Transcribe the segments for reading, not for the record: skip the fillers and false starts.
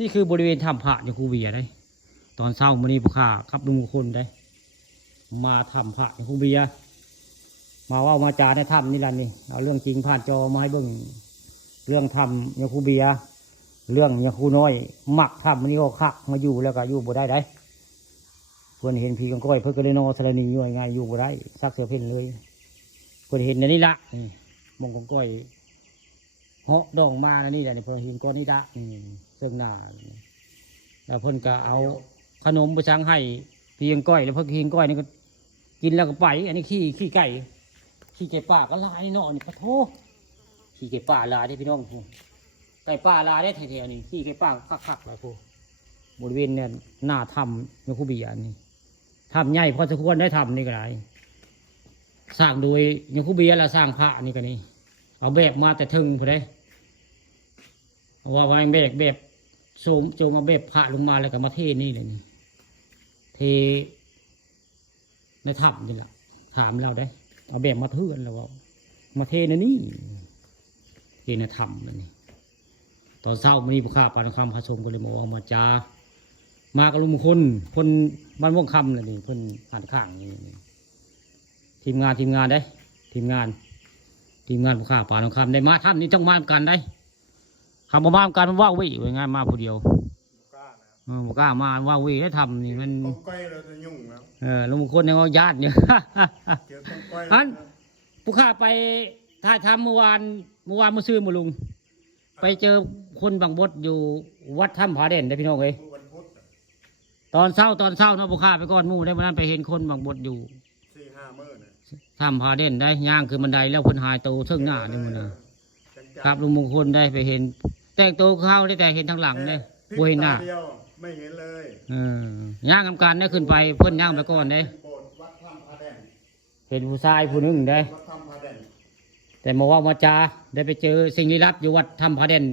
นี่คือบริเวณถ้ำพระยาคูเบียได้ตอนเช้ามื้อนี้ผู้ข้าครับลุงมงคลได้มาถ้ำพระยาคูเบียมาว่ามาจาในถ้ำนี่ล่ะนี่เอาเรื่องจริงผ่านจอมาให้เบิ่งเรื่องถ้ำยาคูเบียเรื่องยาคูน้อยหมักถ้ำมันนี่ก็คักมาอยู่แล้วก็อยู่บ่ได้ได้เพื่อนเห็นผีกังก้อยเพื่อนก็เลยนอสารนีอยู่ง่ายอยู่บ่ได้ซักเสือเพ่นเลยเพื่อนเห็นในนี่ละนี่มงกังก้อยเหาะดองมาแล้วนี่แหละนี่เพื่อนเห็นก้อนนี่ละเสื่องหน้าแล้วเพื่อนก็เอาขนมไปช้างให้ผีกังก้อยแล้วเพื่อนผีกังก้อยนี่ก็กินแล้วก็ไปอันนี้ขี้ไก่ป่าก็ลายเนาะนี่ปะโถขี้ไก่ป่าลายได้พี่น้องไก่ป่าลายได้แถวๆนี่ขี้ไก่ป่าคักๆเลยพวกบริเวณเนี่ยหน้าถ้ำยาคูเบียนี่ถ้ำใหญ่พอสมควรได้ทำนี่ก็ได้สร้างโดยยาคูเบียแล้วสร้างพระนี่ก็นี่เอาแบบมาแต่ถึงพอได้ว่าไว้แบบโจมมาแบบพระลงมาแล้วก็มาเทนี่เลยนี่เทในถ้ำนี่แหละถามเราได้เอาแบบมาเทือนแล้วว่ามาเทในนี่เทในถ้ำเลยนี่ตอนเช้ามีผู้ข้าปานคำพระชมก็เลยมาเอามาจามากับลุงคนบ้านม่วงคำเลยนี่เพิ่นอ่านข้างนี่ทีมงานได้ทีมงานผู้ข้าปานคำได้มาท่านนี่ต้องมากันได้คำมากันมันว่าวิไว้ง่ายมาผู้เดียวบุกล้ามาว่าวิได้ทำนี่มันก้อยเราจะยุ่งแล้วลุงคนเนี่ยญาติเนี่ยอันผู้ข้าไปถ่ายทำเมื่อวานเมื่อซื้อมาลุงไปเจอคนบางบดอยู่วัดถ้ำผาเด่นได้พี่น้องเอ้ยตอนเช้าเนาะผู้ข้าไปก้อนหมู่ได้วันนั้นไปเห็นคนบางบดอยู่4-5 มื้อถ้ำผาเด่นได้ย่างคือบันไดแล้วคนหายโตเชิงหน้านี่มันนะครับลุงมงคลได้ไปเห็นแต่งตัวเข้าได้แต่เห็นทางหลังเลยบวยหน้าไม่เห็นเลยย่างกำการได้ขึ้นไปเพิ่นย่างไปก่อนได้เห็นผู้ชายผู้หนึ่งได้แต่มาว่ามาจาได้ไปเจอสิ่งลี้ลับอยู่วัดถ้ำผาเด่น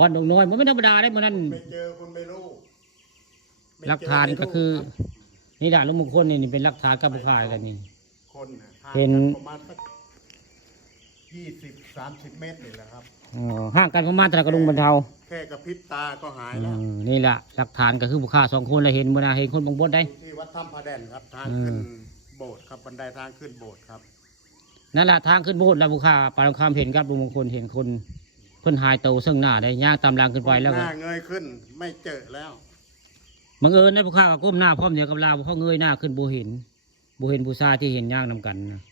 วัดดงน้อยมันไม่ธรรมดาได้เหมือนนั้นไปเจอคนไม่รู้หลักฐานก็คือนี่แหละลุงมงคลนี่เป็นหลักฐานกับผู้ขายกันนี่คนเห็นประมาณสัก20-30 เมตรนี่แหละครับห่างกันประมาณแต่กระดุมบรรเทาแค่กระพริบตาก็หายแล้วนี่แหละหลักฐานก็คือผู้ฆ่า2 คนเลยเห็นมื่อนาเห็นคนบางบดได้ที่วัดถ้ำผาแดนครับทางขึ้นโบสถ์ครับบันไดทางขึ้นโบสถ์ครับนั่นแหละทางขึ้นโบสถ์แล้วผู้ฆ่าปานคำเห็นครับลุงมงคลเห็นคนเพิ่นหายโตซึ่งหน้าได้ย่างตามรางขึ้นไปแล้วหน้าเงยขึ้นไม่เจอแล้วบังเอิญได้ผู้ฆ่ากับก้มหน้าพร้อมเดียวกับเราเพราะเงยหน้าขึ้นโบเห็นผู้ชายที่เห็นย่างนำกันนะ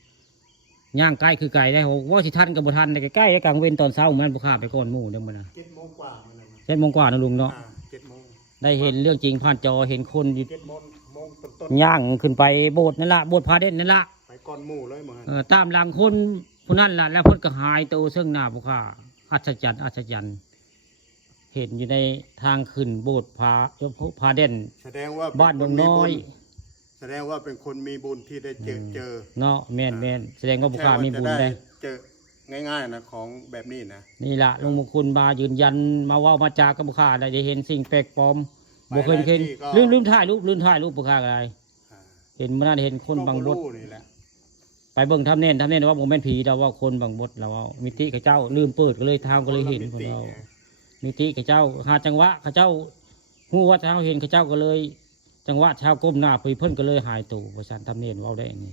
ย่างใกล้คือไก่ได้ว่าสิทันกับบุทันในใกล้ๆกลางเว้นตอนเช้าเหมือนผู้ฆ่าไปก่อนหมู่เดิมมานะ7 โมงกว่า7 โมงกว่านะลุงเนาะ7 โมงได้เห็นเรื่องจริงผ่านจอเห็นคน7 โมงต้นย่างขึ้นไปโบสถ์นั่นละโบสถ์ผาเด่นนั่นละไปก่อนหมู่เลยมั้งตามหลังคนผู้นั้นละแล้วเพิ่นก็หายตัวซึ่งหน้าผู้ฆ่าอัศจรรย์เห็นอยู่ในทางขึ้นโบสถ์ผาเด่นแสดงว่าบ้านดงน้อยแสดงว่าเป็นคนมีบุญที่ได้เจอเนาะแม่นแสดงว่าผู้ฆ่ามีบุญได้เจอง่ายๆนะของแบบนี้นะนี่แหละลุงมงคลมายืนยันมาว่ามาจากกับผู้ฆ่าได้เห็นสิ่งแปลกปลอมบุเคยเห็นลืมถ่ายรูปผู้ฆ่าอะไรเห็นเมื่อนั้นเห็นคนบางบดไปเบิ่งทำเน้นว่าผมเป็นผีเราว่าคนบางบดเราว่ามิติข้าเจ้าลืมเปิดก็เลยทางก็เลยเห็นคนเรามิติข้าเจ้าหาจังหวะข้าเจ้าหูว่าเช้าเห็นข้าเจ้าก็เลยจังหวะเช้าก้มหน้าเพิ่นก็เลยหายตัวประชันทำเน้นว่าได้นี่